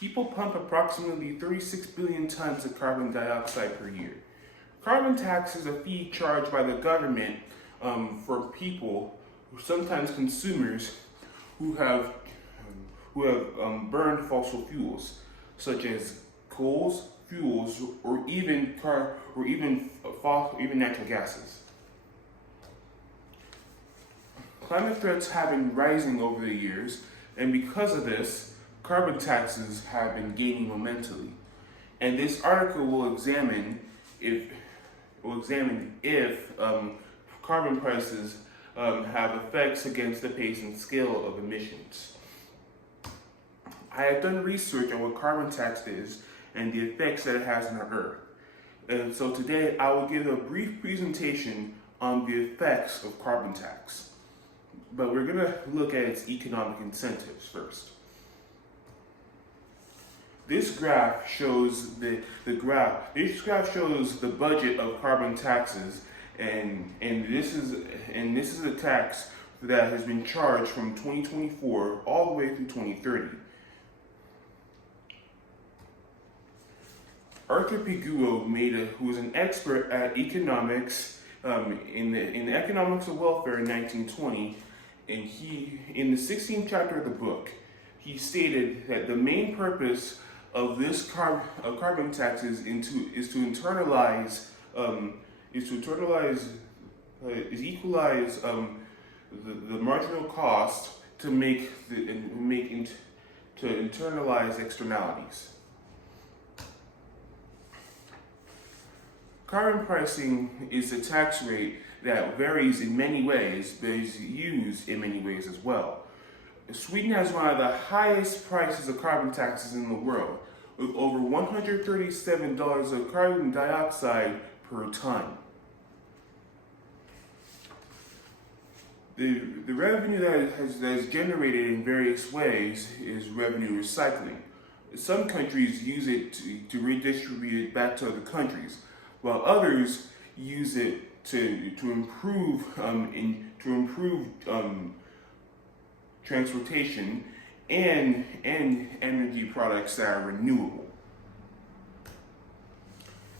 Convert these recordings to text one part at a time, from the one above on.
People pump approximately 36 billion tons of carbon dioxide per year. Carbon tax is a fee charged by the government for people, sometimes consumers, who have burned fossil fuels, such as coals, fuels, or even natural gases. Climate threats have been rising over the years, and because of this, carbon taxes have been gaining momentum. And this article will examine if carbon prices have effects against the pace and scale of emissions. I have done research on what carbon tax is and the effects that it has on our Earth. And so today I will give a brief presentation on the effects of carbon tax. But we're going to look at its economic incentives first. This graph shows the shows the budget of carbon taxes, and this is a tax that has been charged from 2024 all the way through 2030. Arthur Piguo who was an expert at economics in the economics of welfare in 1920, and he, in the 16th chapter of the book, he stated that the main purpose of this carbon tax is to equalize the marginal cost to internalize externalities. Carbon pricing is a tax rate that varies in many ways, but is used in many ways as well. Sweden has one of the highest prices of carbon taxes in the world, with over $137 of carbon dioxide per ton. The revenue that is generated in various ways is revenue recycling. Some countries use it to redistribute it back to other countries, while others use it to improve transportation and energy products that are renewable.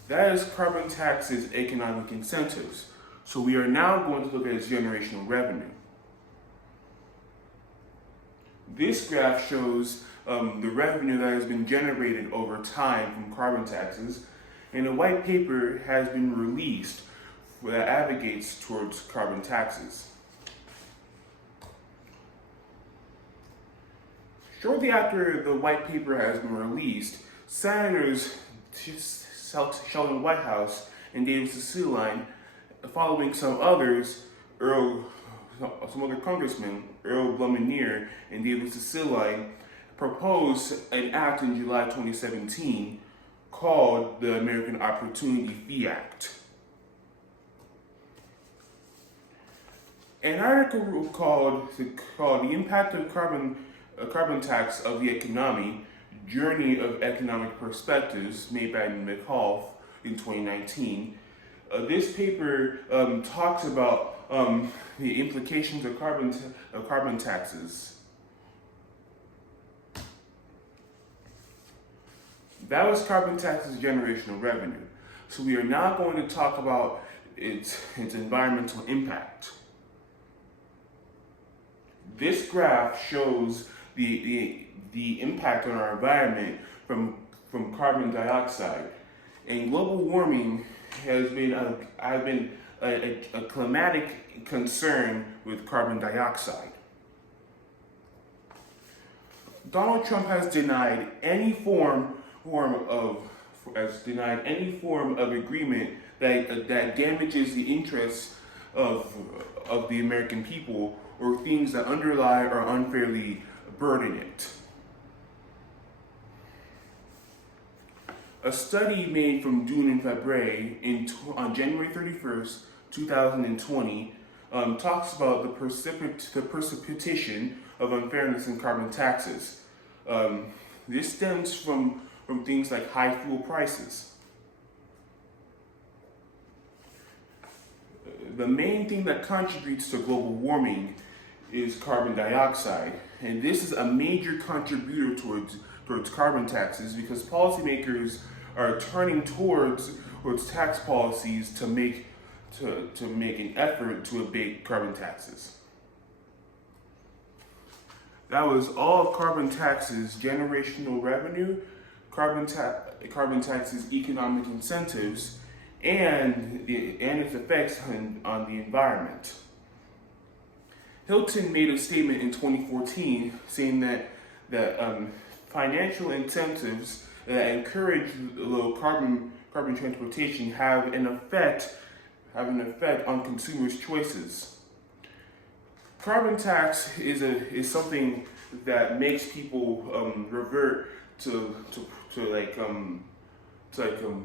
That is carbon tax's economic incentives. So we are now going to look at its generational revenue. This graph shows the revenue that has been generated over time from carbon taxes, and a white paper has been released that advocates towards carbon taxes. Shortly after the white paper has been released, Senators Sheldon Whitehouse and David Cicilline, following some other congressmen, Earl Blumenauer and David Cicilline, proposed an act in July 2017 called the American Opportunity Fee Act. An article called The Impact of Carbon Tax of the Economy, Journey of Economic Perspectives, made by McAuliffe in 2019. This paper talks about the implications of carbon taxes. That was carbon taxes generational revenue. So we are now going to talk about its environmental impact. This graph shows the impact on our environment from carbon dioxide. And global warming has been a climatic concern with carbon dioxide. Donald Trump has denied any form of agreement that damages the interests of the American people, or things that underlie or unfairly burden it. A study made from Dune and Fabre on January 31st, 2020, talks about the precipitation of unfairness in carbon taxes. This stems from things like high fuel prices. The main thing that contributes to global warming is carbon dioxide, and this is a major contributor towards carbon taxes because policymakers are turning towards tax policies to make an effort to abate carbon taxes. That was all of carbon taxes, generational revenue, carbon taxes, economic incentives, and its effects on the environment. Hilton made a statement in 2014 saying that financial incentives that encourage low carbon transportation have an effect on consumers' choices. Carbon tax is something that makes people revert to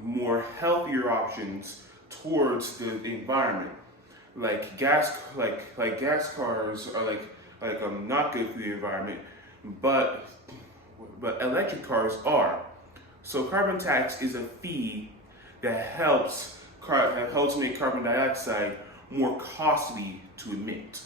more healthier options towards the environment. Like gas cars are not good for the environment, but electric cars are. So carbon tax is a fee that helps make carbon dioxide more costly to emit.